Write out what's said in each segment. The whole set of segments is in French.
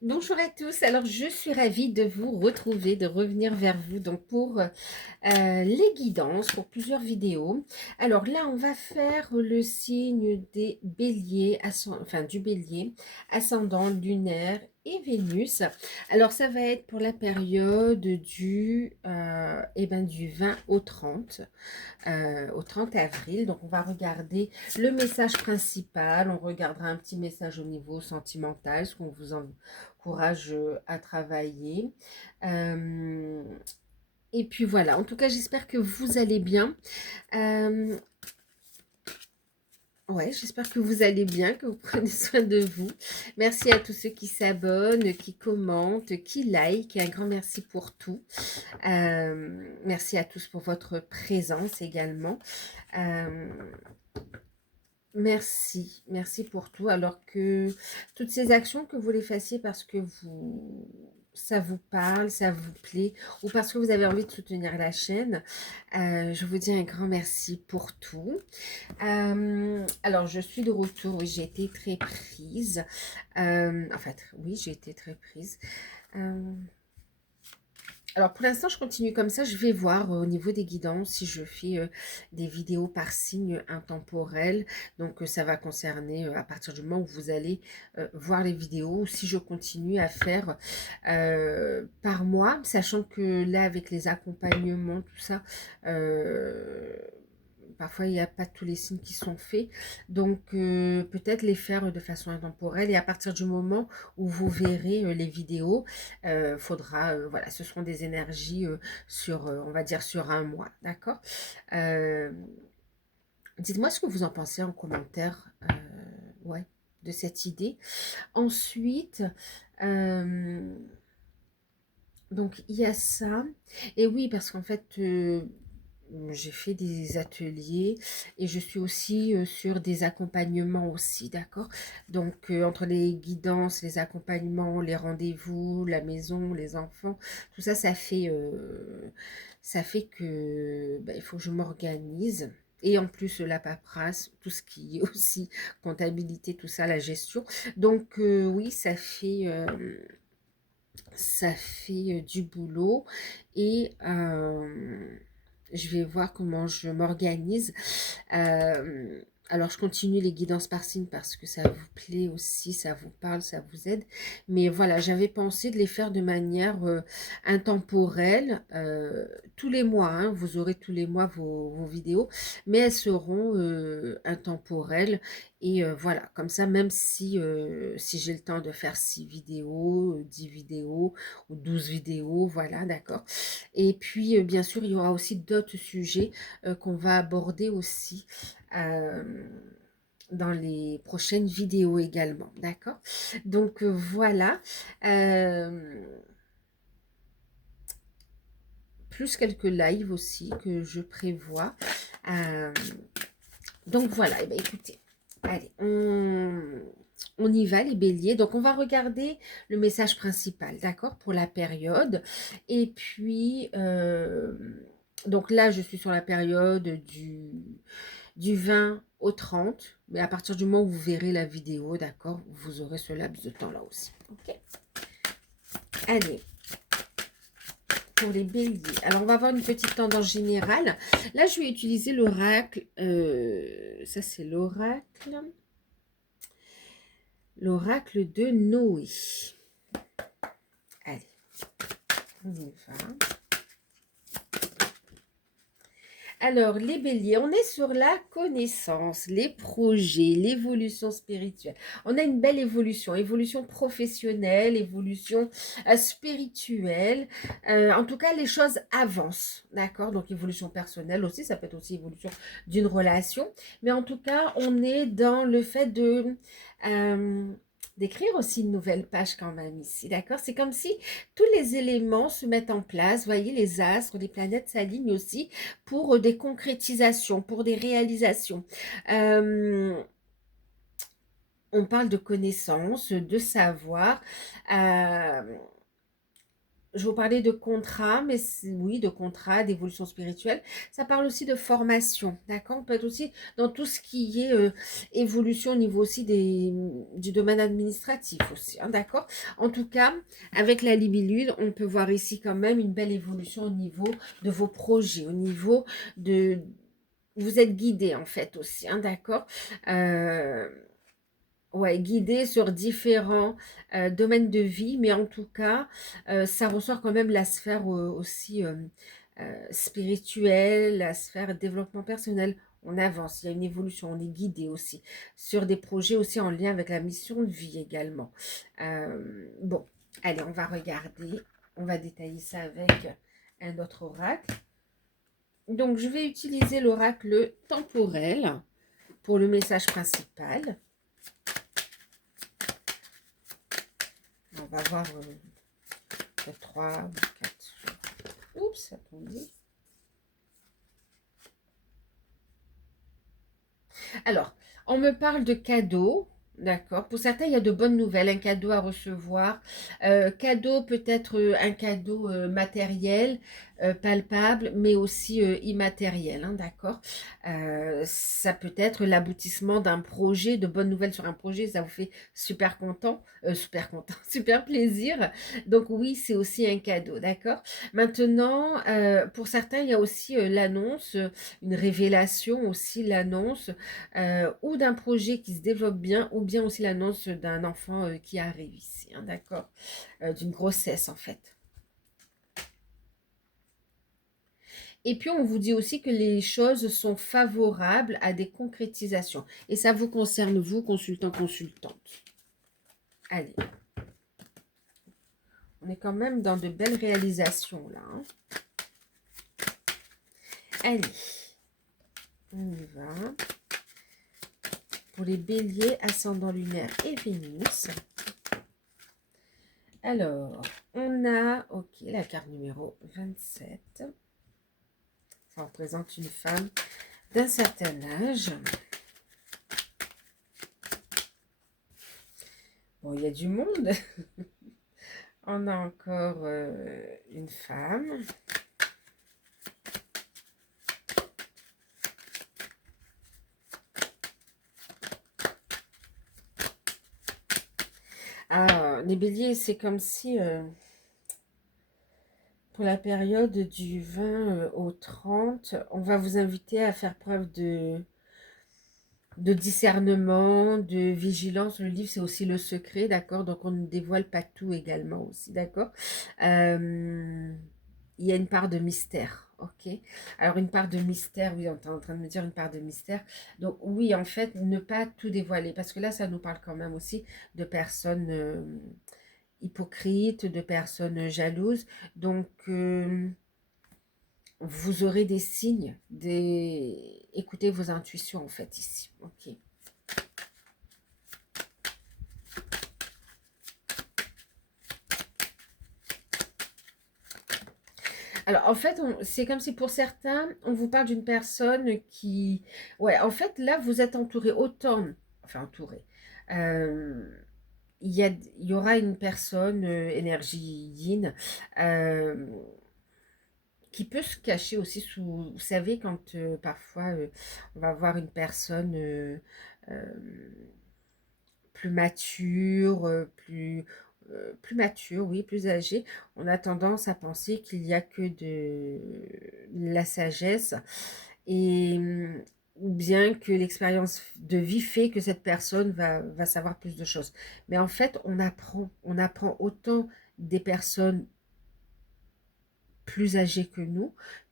Bonjour à tous, alors je suis ravie de vous retrouver, de revenir vers vous donc pour les guidances, pour plusieurs vidéos. Alors là, on va faire le signe des béliers, enfin du bélier, ascendant, lunaire et Vénus. Alors ça va être pour la période du 20 au 30 avril. Donc, on va regarder le message principal. On regardera un petit message au niveau sentimental, ce qu'on vous encourage à travailler. Euh, et puis voilà, en tout cas, j'espère que vous allez bien. Euh, Ouais, j'espère que vous allez bien, que vous prenez soin de vous. Merci à tous ceux qui s'abonnent, qui commentent, qui like. Un grand merci pour tout. Merci à tous pour votre présence également. Euh, merci pour tout. Alors que toutes ces actions que vous les fassiez parce que ça vous parle, ça vous plaît, ou parce que vous avez envie de soutenir la chaîne, je vous dis un grand merci pour tout. Alors, je suis de retour. Oui, j'ai été très prise. En fait, oui, j'ai été très prise. Euh, alors pour l'instant, je continue comme ça. Je vais voir au niveau des guidances si je fais des vidéos par signe intemporel. Donc ça va concerner à partir du moment où vous allez voir les vidéos, ou si je continue à faire par mois, sachant que là avec les accompagnements, tout ça, parfois, il n'y a pas tous les signes qui sont faits. Donc, peut-être les faire de façon intemporelle. Et à partir du moment où vous verrez les vidéos, faudra, voilà, ce seront des énergies sur, on va dire, sur un mois. D'accord. Euh, Dites-moi ce que vous en pensez en commentaire, ouais, de cette idée. Ensuite, euh, donc, il y a ça. Et oui, parce qu'en fait, j'ai fait des ateliers et je suis aussi sur des accompagnements aussi, d'accord? Donc, entre les guidances, les accompagnements, les rendez-vous, la maison, les enfants, tout ça, ça fait que il faut que je m'organise. Et en plus, la paperasse, tout ce qui est aussi comptabilité, tout ça, la gestion. Donc, oui, ça fait du boulot et je vais voir comment je m'organise. Euh, alors, je continue les guidances par signe parce que ça vous plaît aussi, ça vous parle, ça vous aide. Mais voilà, j'avais pensé de les faire de manière intemporelle, tous les mois. Hein, vous aurez tous les mois vos vidéos, mais elles seront intemporelles. Et voilà, comme ça, même si j'ai le temps de faire 6 vidéos, 10 vidéos ou 12 vidéos, voilà, d'accord. Et puis, bien sûr, il y aura aussi d'autres sujets qu'on va aborder aussi euh, dans les prochaines vidéos également, d'accord? Donc, voilà. Euh, Plus quelques lives aussi que je prévois. Euh, donc, voilà. Eh bien, écoutez, allez, on y va, les béliers. Donc, on va regarder le message principal, d'accord, pour la période. Et puis, donc là, je suis sur la période du 20 au 30. Mais à partir du moment où vous verrez la vidéo, d'accord, vous aurez ce laps de temps-là aussi. Ok. Allez, pour les béliers. Alors, on va avoir une petite tendance générale. Là, je vais utiliser l'oracle. Ça, c'est l'oracle de Noé. Allez, on y va. Alors, les béliers, on est sur la connaissance, les projets, l'évolution spirituelle. On a une belle évolution, évolution professionnelle, évolution spirituelle. En tout cas, les choses avancent, d'accord? Donc, évolution personnelle aussi, ça peut être aussi évolution d'une relation. Mais en tout cas, on est dans le fait euh, d'écrire aussi une nouvelle page quand même ici, d'accord? C'est comme si tous les éléments se mettent en place, voyez, les astres, les planètes s'alignent aussi pour des concrétisations, pour des réalisations. Euh, on parle de connaissances, de savoir. Euh, je vous parlais de contrat, mais oui, de contrat, d'évolution spirituelle. Ça parle aussi de formation, d'accord? On peut être aussi dans tout ce qui est évolution au niveau aussi du domaine administratif aussi, hein, d'accord? En tout cas, avec la libellule, on peut voir ici quand même une belle évolution au niveau de vos projets, au niveau de... Vous êtes guidé en fait aussi, hein, d'accord? Euh, Ouais, guidé sur différents domaines de vie, mais en tout cas, ça ressort quand même la sphère aussi spirituelle, la sphère développement personnel. On avance, il y a une évolution, on est guidé aussi sur des projets aussi en lien avec la mission de vie également. Bon, allez, on va regarder, on va détailler ça avec un autre oracle. Donc, je vais utiliser l'oracle temporel pour le message principal. On va voir 3 ou 4 jours. Oups, attendez. Alors, on me parle de cadeaux. D'accord. Pour certains, il y a de bonnes nouvelles, un cadeau à recevoir. Cadeau peut-être un cadeau matériel, palpable, mais aussi immatériel. Hein, d'accord. Ça peut être l'aboutissement d'un projet, de bonnes nouvelles sur un projet, ça vous fait super content, super plaisir. Donc oui, c'est aussi un cadeau, d'accord. Maintenant, pour certains, il y a aussi l'annonce, une révélation aussi, l'annonce ou d'un projet qui se développe bien, ou bien aussi l'annonce d'un enfant qui arrive ici, hein, d'accord, d'une grossesse en fait. Et puis on vous dit aussi que les choses sont favorables à des concrétisations. Et ça vous concerne, vous, consultant, consultante. Allez, on est quand même dans de belles réalisations là. Hein. Allez, on y va. Pour les béliers, ascendant lunaire et Vénus. Alors, on a, ok, la carte numéro 27. Ça représente une femme d'un certain âge. Bon, il y a du monde. On a encore une femme. Ah, les béliers, c'est comme si... pour la période du 20 au 30, on va vous inviter à faire preuve de discernement, de vigilance. Le livre, c'est aussi le secret, d'accord? Donc, on ne dévoile pas tout également aussi, d'accord? Il y a une part de mystère, ok? Alors, une part de mystère, oui, on est en train de me dire une part de mystère. Donc, oui, en fait, ne pas tout dévoiler, parce que là, ça nous parle quand même aussi de personnes hypocrites, de personnes jalouses. Donc, vous aurez des signes, écoutez vos intuitions, en fait, ici, ok? Alors, en fait, c'est comme si pour certains, on vous parle d'une personne qui... Ouais, en fait, là, vous êtes entouré autant... Enfin, entouré. Euh, il y aura une personne, énergie yin, euh, qui peut se cacher aussi sous... Vous savez, quand parfois, on va voir une personne euh, plus mature, plus mature, oui, plus âgée, on a tendance à penser qu'il n'y a que de la sagesse et ou bien que l'expérience de vie fait que cette personne va savoir plus de choses. Mais en fait, on apprend autant des personnes plus âgées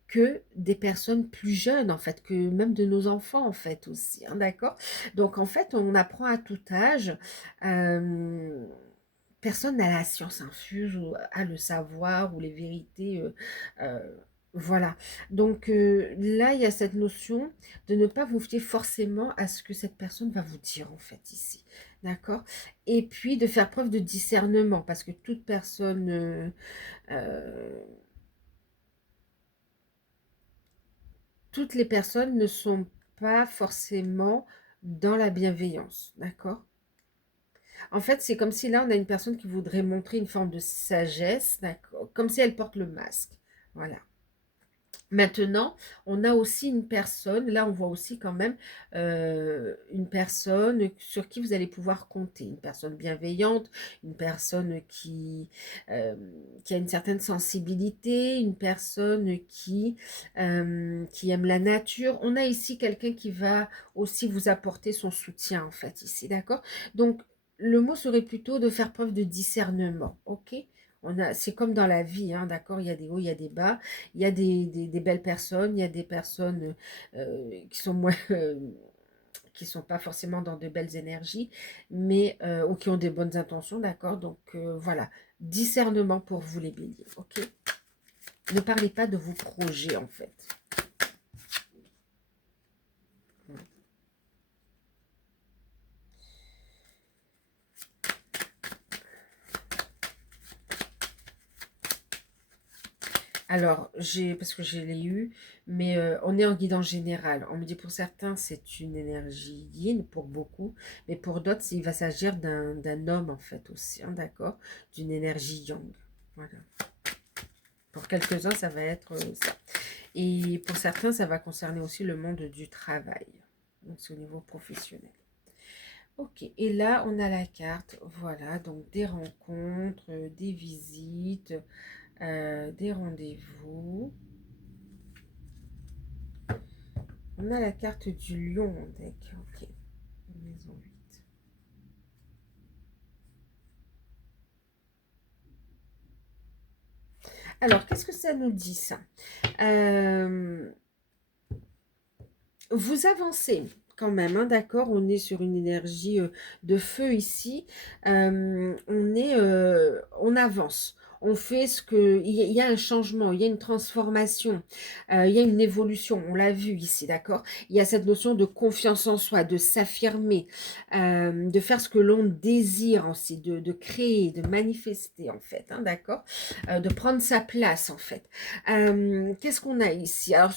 que des personnes plus jeunes, en fait, que même de nos enfants, en fait, aussi, hein, d'accord? Donc, en fait, on apprend à tout âge. euh, Personne n'a la science infuse ou a le savoir ou les vérités. Voilà. Donc, là, il y a cette notion de ne pas vous fier forcément à ce que cette personne va vous dire, en fait, ici. D'accord? Et puis, de faire preuve de discernement, parce que toute personne... euh, toutes les personnes ne sont pas forcément dans la bienveillance, d'accord? En fait, c'est comme si là, on a une personne qui voudrait montrer une forme de sagesse, d'accord, comme si elle porte le masque. Voilà. Maintenant, on a aussi une personne, là on voit aussi quand même une personne sur qui vous allez pouvoir compter, une personne bienveillante, une personne qui a une certaine sensibilité, une personne qui aime la nature. On a ici quelqu'un qui va aussi vous apporter son soutien en fait ici, d'accord? Donc, le mot serait plutôt de faire preuve de discernement, ok? C'est comme dans la vie, hein, d'accord? Il y a des hauts, il y a des bas. Il y a des belles personnes, il y a des personnes qui sont moins, qui sont pas forcément dans de belles énergies, mais ou qui ont des bonnes intentions, d'accord? Donc voilà, discernement pour vous les béliers, ok? Ne parlez pas de vos projets en fait. Alors, parce que je l'ai eu, mais on est en guidance générale. On me dit pour certains, c'est une énergie yin, pour beaucoup, mais pour d'autres, il va s'agir d'un homme, en fait, aussi, hein, d'accord? D'une énergie yang. Voilà. Pour quelques-uns, ça va être ça. Et pour certains, ça va concerner aussi le monde du travail. Donc, c'est au niveau professionnel. Ok, et là, on a la carte, voilà, donc des rencontres, des visites, des rendez-vous. On a la carte du lion en deck. Ok. Maison 8. Alors, qu'est-ce que ça nous dit ça? Euh, Vous avancez quand même, hein, d'accord? On est sur une énergie de feu ici. On avance. On fait ce que... Il y a un changement, il y a une transformation, il y a une évolution. On l'a vu ici, d'accord? Il y a cette notion de confiance en soi, de s'affirmer, de faire ce que l'on désire aussi, de créer, de manifester en fait, hein, d'accord? De prendre sa place en fait. Qu'est-ce qu'on a ici? Alors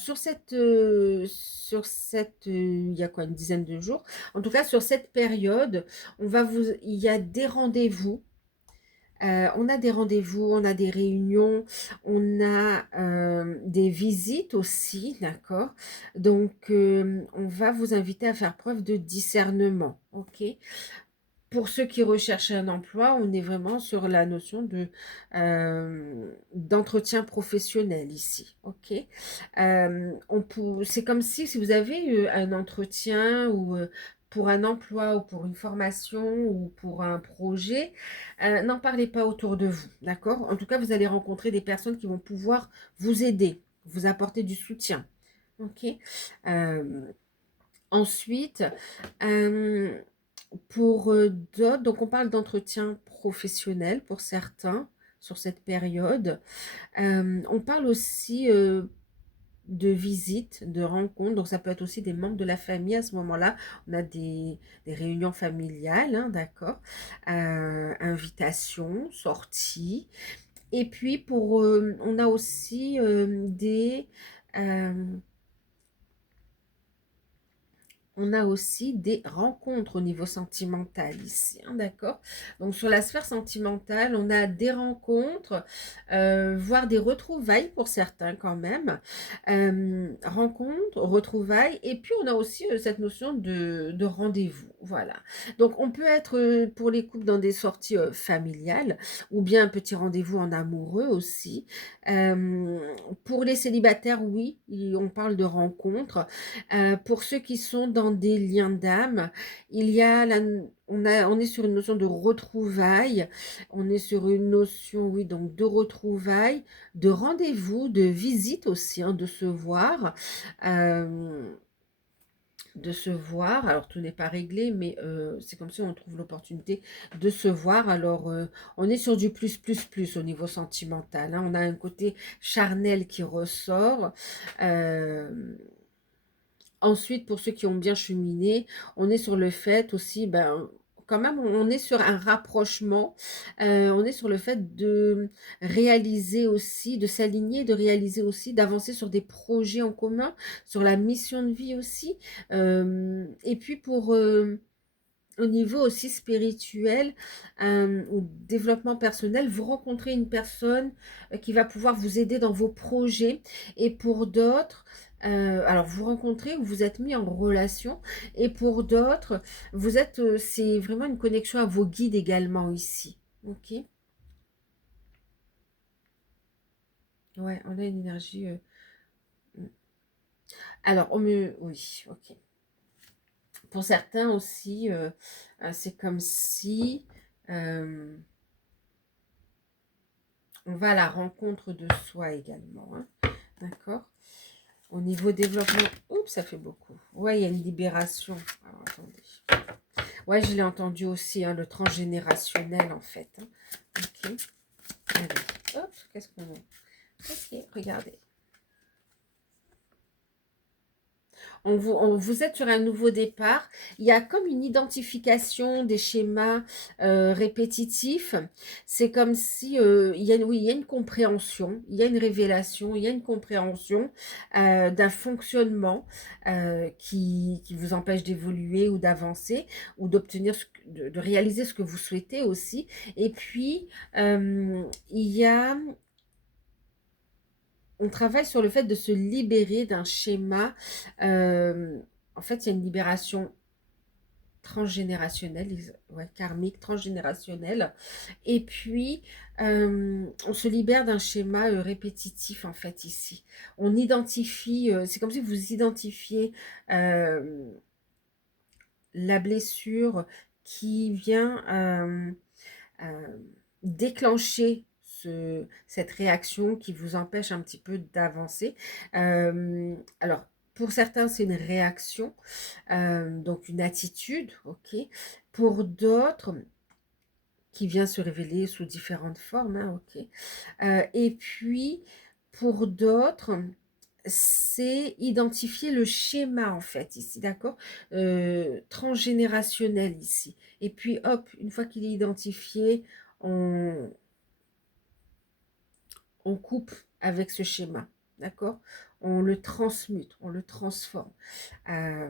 il y a quoi, une dizaine de jours. En tout cas, sur cette période, il y a des rendez-vous. On a des rendez-vous, on a des réunions, on a des visites aussi, d'accord? Donc, on va vous inviter à faire preuve de discernement, ok? Pour ceux qui recherchent un emploi, on est vraiment sur la notion d'entretien professionnel ici. Ok. C'est comme si vous avez eu un entretien ou pour un emploi ou pour une formation ou pour un projet, n'en parlez pas autour de vous. D'accord? En tout cas, vous allez rencontrer des personnes qui vont pouvoir vous aider, vous apporter du soutien. Ok. Euh, Ensuite, euh, pour d'autres, donc on parle d'entretien professionnel pour certains sur cette période. On parle aussi de visites, de rencontres, donc ça peut être aussi des membres de la famille à ce moment-là. On a des réunions familiales, hein, d'accord, invitations, sorties. Et puis on a aussi euh, on a aussi des rencontres au niveau sentimental ici, hein, d'accord? Donc sur la sphère sentimentale, on a des rencontres, voire des retrouvailles pour certains quand même. Rencontres, retrouvailles, et puis on a aussi cette notion de rendez-vous, voilà. Donc on peut être pour les couples dans des sorties familiales, ou bien un petit rendez-vous en amoureux aussi. Euh, pour les célibataires, oui, on parle de rencontres. Pour ceux qui sont dans des liens d'âme, on est sur une notion de retrouvailles, on est sur une notion, oui, donc de retrouvailles, de rendez-vous, de visite aussi, hein, euh, de se voir. Alors tout n'est pas réglé, mais c'est comme si on trouve l'opportunité de se voir. Alors on est sur du plus, plus, plus au niveau sentimental, hein. On a un côté charnel qui ressort. Euh, Ensuite, pour ceux qui ont bien cheminé, on est sur le fait aussi, ben, quand même, on est sur un rapprochement, on est sur le fait de réaliser aussi, de s'aligner, de réaliser aussi, d'avancer sur des projets en commun, sur la mission de vie aussi. Et puis au niveau aussi spirituel ou développement personnel, vous rencontrez une personne qui va pouvoir vous aider dans vos projets. Et pour d'autres, alors vous rencontrez ou vous êtes mis en relation. Et pour d'autres, vous êtes, c'est vraiment une connexion à vos guides également ici. Ok. Ouais, on a une énergie. Alors, oui, ok. Pour certains aussi, c'est comme si euh, on va à la rencontre de soi également. Hein. D'accord. Au niveau développement, oups, ça fait beaucoup. Ouais, il y a une libération. Alors, attendez. Ouais, je l'ai entendu aussi, hein, le transgénérationnel en fait. Hein. Ok. Allez, hop, qu'est-ce qu'on a? Ok, regardez. Vous êtes sur un nouveau départ. Il y a comme une identification des schémas répétitifs. C'est comme si, oui, il y a une compréhension, il y a une révélation, il y a une compréhension d'un fonctionnement qui vous empêche d'évoluer ou d'avancer ou d'obtenir, de réaliser ce que vous souhaitez aussi. Et puis, il y a on travaille sur le fait de se libérer d'un schéma. En fait, il y a une libération transgénérationnelle, ouais, karmique, transgénérationnelle. Et puis, on se libère d'un schéma répétitif, en fait, ici. On identifie, c'est comme si vous identifiez la blessure qui vient euh, déclencher cette réaction qui vous empêche un petit peu d'avancer. Alors, pour certains, c'est une réaction, donc une attitude, ok. Pour d'autres, qui vient se révéler sous différentes formes, hein, ok. Et puis, pour d'autres, c'est identifier le schéma en fait ici, d'accord, transgénérationnel ici. Et puis hop, une fois qu'il est identifié, on, on coupe avec ce schéma, d'accord, on le transmute, on le transforme, euh,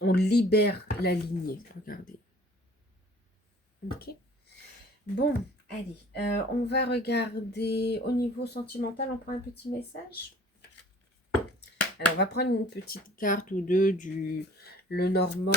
on libère la lignée, regardez. Ok. Bon, allez, on va regarder au niveau sentimental, on prend un petit message. Alors, on va prendre une petite carte ou deux du le Normand.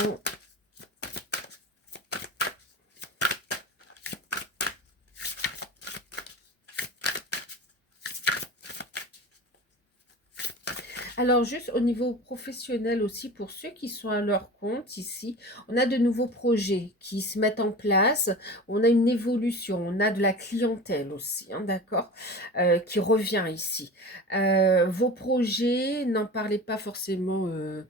Alors, juste au niveau professionnel aussi, pour ceux qui sont à leur compte ici, on a de nouveaux projets qui se mettent en place, on a une évolution, on a de la clientèle aussi, hein, d'accord, qui revient ici. Vos projets, n'en parlez pas forcément euh,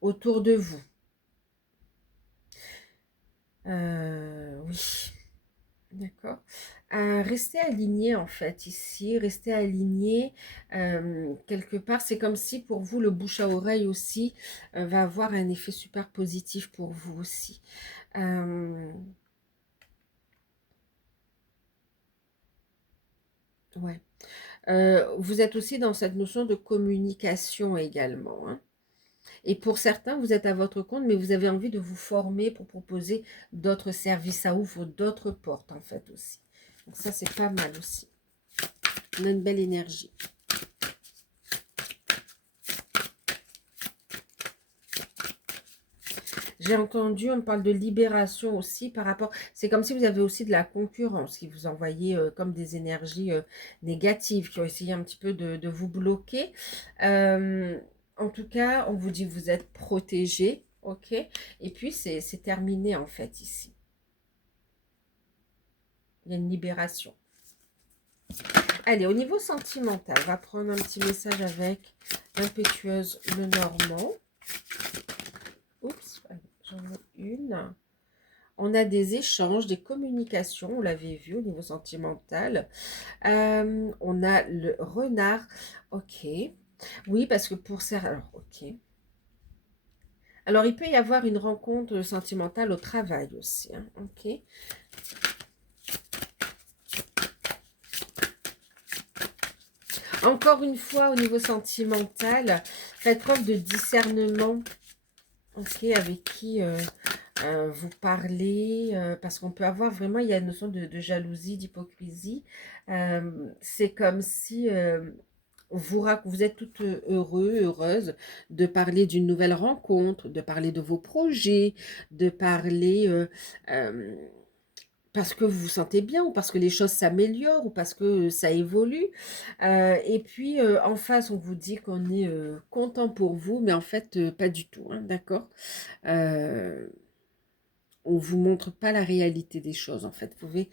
autour de vous. Oui. D'accord. Restez aligné en fait ici, restez aligné quelque part. C'est comme si pour vous le bouche à oreille aussi va avoir un effet super positif pour vous aussi. Ouais. Vous êtes aussi dans cette notion de communication également. Hein. Et pour certains, vous êtes à votre compte, mais vous avez envie de vous former pour proposer d'autres services. Ça ouvre d'autres portes en fait aussi. Donc ça, c'est pas mal aussi. On a une belle énergie. J'ai entendu, on parle de libération aussi par rapport... C'est comme si vous avez aussi de la concurrence qui vous envoyait comme des énergies négatives, qui ont essayé un petit peu de vous bloquer. En tout cas, on vous dit que vous êtes protégé, ok? Et puis, c'est terminé en fait ici. Il y a une libération. Allez, au niveau sentimental, on va prendre un petit message avec l'impétueuse le Normand. Oups, j'en ai une. On a des échanges, des communications, on l'avait vu au niveau sentimental. On a le renard. Ok. Oui, parce que pour ça... Alors, ok. Alors, il peut y avoir une rencontre sentimentale au travail aussi. Hein, ok. Encore une fois, au niveau sentimental, faites preuve de discernement. Ok, avec qui vous parlez, parce qu'on peut avoir vraiment, il y a une notion de jalousie, d'hypocrisie. C'est comme si vous êtes toutes heureux, heureuse de parler d'une nouvelle rencontre, de parler de vos projets, de parler parce que vous vous sentez bien ou parce que les choses s'améliorent ou parce que ça évolue. Et puis en face, on vous dit qu'on est content pour vous, mais en fait, pas du tout, hein, d'accord? Euh, on vous montre pas la réalité des choses, en fait. Vous pouvez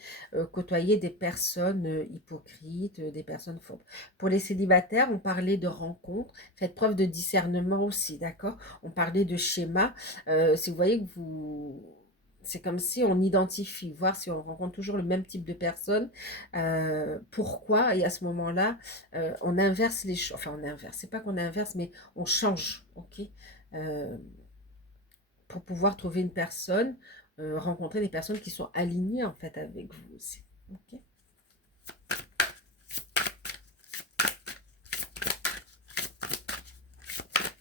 côtoyer des personnes hypocrites, des personnes faux. Pour les célibataires, on parlait de rencontres. Faites preuve de discernement aussi, d'accord? On parlait de schéma. Si vous voyez que vous... C'est comme si on identifie, voir si on rencontre toujours le même type de personnes. Pourquoi? Et à ce moment-là, on inverse les choses. Enfin, on inverse. C'est pas qu'on inverse, mais on change, ok? Euh, pour pouvoir trouver une personne, rencontrer des personnes qui sont alignées en fait avec vous aussi. Ok.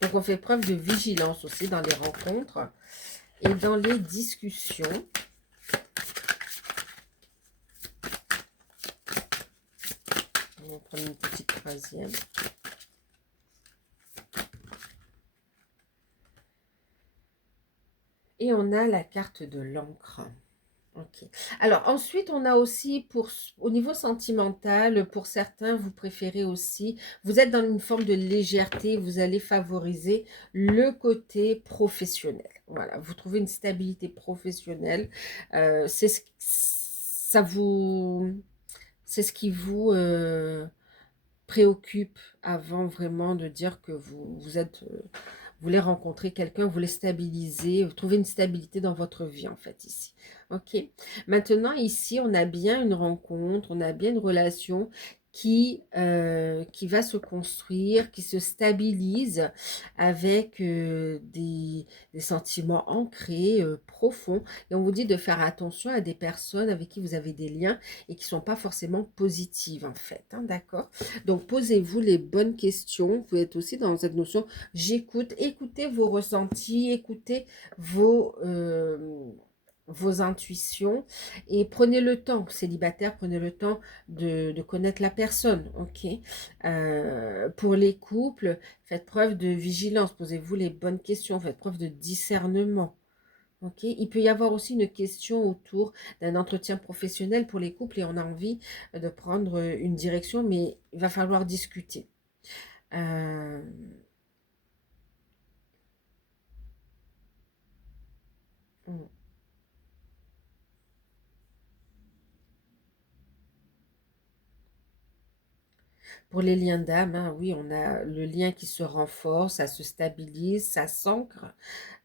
Donc on fait preuve de vigilance aussi dans les rencontres et dans les discussions. On va prendre une petite troisième. Et on a la carte de l'encre. Ok. Alors ensuite, on a aussi au niveau sentimental, pour certains, vous préférez aussi, vous êtes dans une forme de légèreté, vous allez favoriser le côté professionnel. Voilà, vous trouvez une stabilité professionnelle. C'est ce qui vous préoccupe avant vraiment de dire que vous voulez rencontrer quelqu'un, vous voulez stabiliser, vous trouvez une stabilité dans votre vie en fait ici. Ok. Maintenant ici, on a bien une rencontre, on a bien une relation qui va se construire, qui se stabilise avec des sentiments ancrés, profonds. Et on vous dit de faire attention à des personnes avec qui vous avez des liens et qui ne sont pas forcément positives en fait. Hein, d'accord? Donc posez-vous les bonnes questions. Vous pouvez être aussi dans cette notion j'écoute, écoutez vos ressentis, écoutez vos intuitions et prenez le temps, célibataire, prenez le temps de connaître la personne, ok? Pour les couples, faites preuve de vigilance, posez-vous les bonnes questions, faites preuve de discernement. Ok, il peut y avoir aussi une question autour d'un entretien professionnel pour les couples et on a envie de prendre une direction, mais il va falloir discuter. Euh, mm. Pour les liens d'âme, hein, oui, on a le lien qui se renforce, ça se stabilise, ça s'ancre.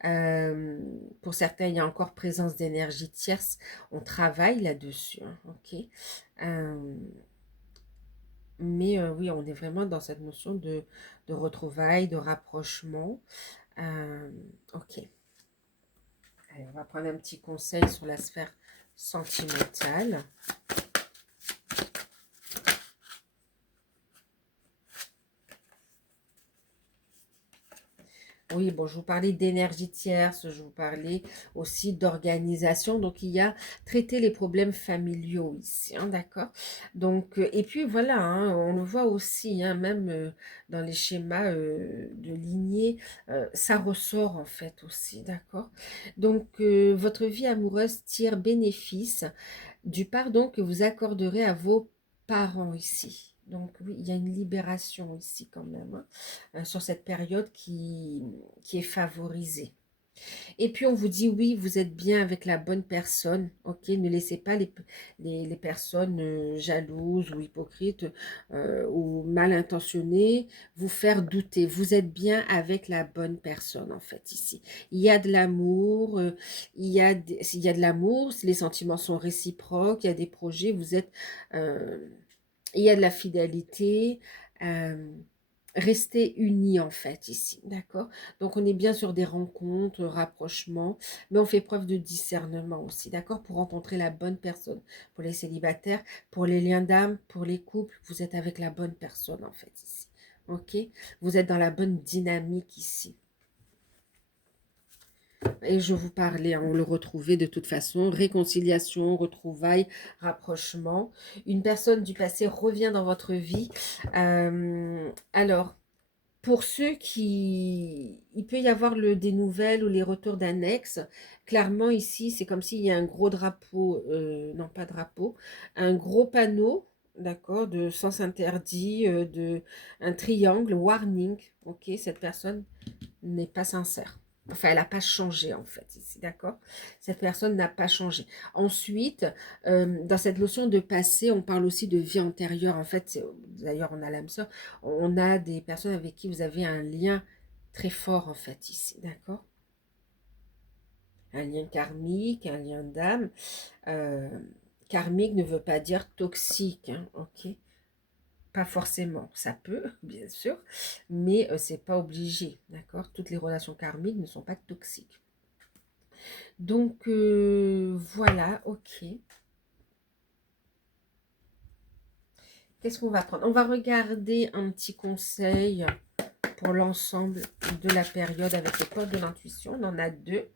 Euh, pour certains, il y a encore présence d'énergie tierce. On travaille là-dessus, hein, ok. Euh, mais oui, on est vraiment dans cette notion de retrouvailles, de rapprochement. Euh, ok. Allez, on va prendre un petit conseil sur la sphère sentimentale. Oui, bon, je vous parlais d'énergie tierce, je vous parlais aussi d'organisation. Donc, il y a traiter les problèmes familiaux ici, hein, d'accord? Donc, et puis voilà, hein, on le voit aussi, hein, même dans les schémas de lignée, ça ressort en fait aussi, d'accord? Donc, votre vie amoureuse tire bénéfice du pardon que vous accorderez à vos parents ici. Donc oui, il y a une libération ici quand même, hein, sur cette période qui est favorisée. Et puis on vous dit oui, vous êtes bien avec la bonne personne, ok? Ne laissez pas les personnes jalouses ou hypocrites ou mal intentionnées vous faire douter. Vous êtes bien avec la bonne personne en fait ici. Il y a de l'amour, il y a de l'amour, les sentiments sont réciproques, il y a des projets, euh, il y a de la fidélité. euh, Rester unis en fait ici, d'accord? Donc on est bien sur des rencontres, rapprochements, mais on fait preuve de discernement aussi, d'accord? Pour rencontrer la bonne personne. Pour les célibataires, pour les liens d'âme, pour les couples, vous êtes avec la bonne personne en fait ici, ok? Vous êtes dans la bonne dynamique ici. Et je vous parlais, hein, on le retrouvait de toute façon, réconciliation, retrouvailles, rapprochement. Une personne du passé revient dans votre vie. Alors, pour ceux qui... Il peut y avoir des nouvelles ou les retours d'un ex. Clairement, ici, c'est comme s'il y a un gros drapeau, non pas drapeau, un gros panneau, d'accord, de sens interdit, un triangle, warning. Ok, cette personne n'est pas sincère. Enfin, elle n'a pas changé, en fait, ici, d'accord? Cette personne n'a pas changé. Ensuite, dans cette notion de passé, on parle aussi de vie antérieure. En fait, d'ailleurs, on a l'âme sœur. On a des personnes avec qui vous avez un lien très fort, en fait, ici, d'accord? Un lien karmique, un lien d'âme. Euh, Karmique ne veut pas dire toxique, hein, ok? Pas forcément, ça peut, bien sûr, mais c'est pas obligé, d'accord? Toutes les relations karmiques ne sont pas toxiques. Donc, voilà, ok. Qu'est-ce qu'on va prendre? On va regarder un petit conseil pour l'ensemble de la période avec les portes de l'intuition. On en a deux.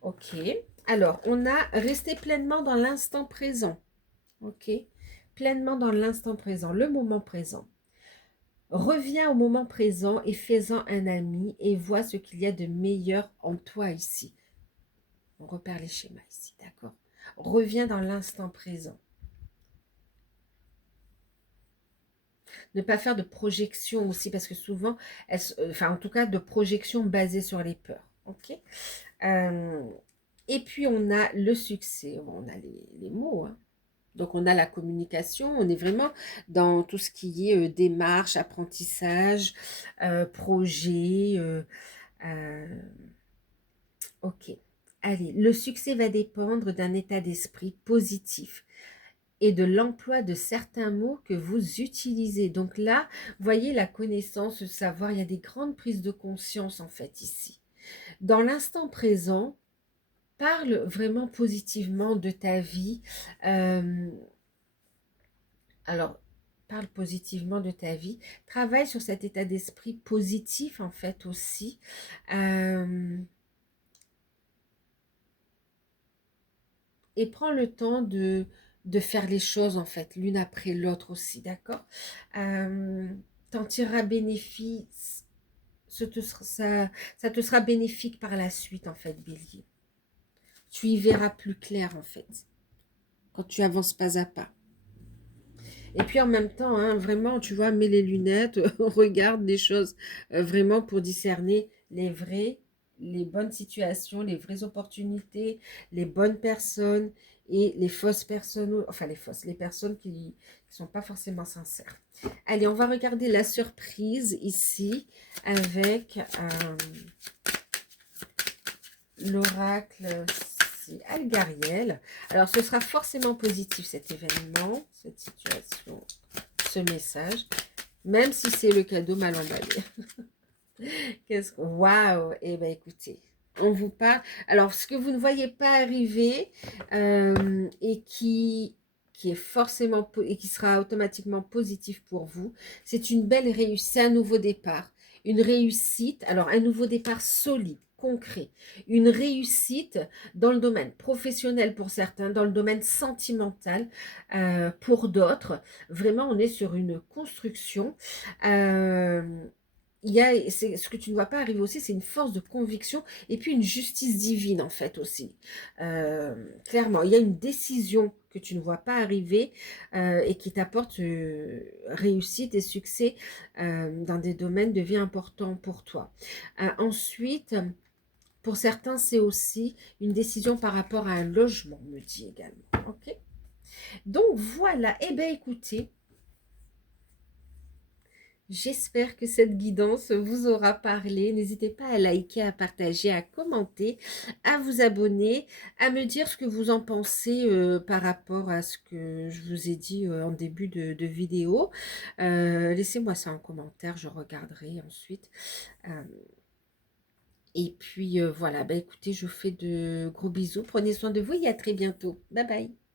Ok. Alors, on a resté pleinement dans l'instant présent. Ok. Pleinement dans l'instant présent, le moment présent. Reviens au moment présent et fais-en un ami et vois ce qu'il y a de meilleur en toi ici. On repère les schémas ici, d'accord? Reviens dans l'instant présent. Ne pas faire de projection aussi, parce que souvent, enfin en tout cas de projection basée sur les peurs. Ok. Euh, et puis on a le succès, on a les mots, hein. Donc on a la communication, on est vraiment dans tout ce qui est démarche, apprentissage, projet. Ok. Allez, le succès va dépendre d'un état d'esprit positif et de l'emploi de certains mots que vous utilisez. Donc là, voyez la connaissance, le savoir, il y a des grandes prises de conscience en fait ici. Dans l'instant présent, parle vraiment positivement de ta vie. Euh, alors, parle positivement de ta vie. Travaille sur cet état d'esprit positif en fait aussi. Et prends le temps de faire les choses en fait, l'une après l'autre aussi, d'accord? euh, T'en tireras bénéfice, ça te sera bénéfique par la suite en fait, Bélier. Tu y verras plus clair en fait, quand tu avances pas à pas. Et puis en même temps, hein, vraiment, tu vois, mets les lunettes, regarde les choses vraiment pour discerner les bonnes situations, les vraies opportunités, les bonnes personnes et les fausses personnes, enfin les personnes qui ne sont pas forcément sincères. Allez, on va regarder la surprise ici avec l'oracle, c'est Algariel. Alors, ce sera forcément positif cet événement, cette situation, ce message, même si c'est le cadeau mal emballé. Qu'est-ce que... Waouh! Eh bien, écoutez, on vous parle... Alors, ce que vous ne voyez pas arriver et qui est forcément et qui sera automatiquement positif pour vous, c'est une belle réussite, un nouveau départ, une réussite, alors un nouveau départ solide, concret, une réussite dans le domaine professionnel pour certains, dans le domaine sentimental pour d'autres. Vraiment, on est sur une construction. Euh, ce que tu ne vois pas arriver aussi, c'est une force de conviction et puis une justice divine en fait aussi. Clairement, il y a une décision que tu ne vois pas arriver et qui t'apporte réussite et succès dans des domaines de vie importants pour toi. Ensuite, pour certains, c'est aussi une décision par rapport à un logement, me dit également. Ok. Donc voilà, eh bien écoutez, j'espère que cette guidance vous aura parlé. N'hésitez pas à liker, à partager, à commenter, à vous abonner, à me dire ce que vous en pensez par rapport à ce que je vous ai dit en début de vidéo. Laissez-moi ça en commentaire, je regarderai ensuite. Euh, et puis voilà, bah, écoutez, je vous fais de gros bisous. Prenez soin de vous et à très bientôt. Bye bye.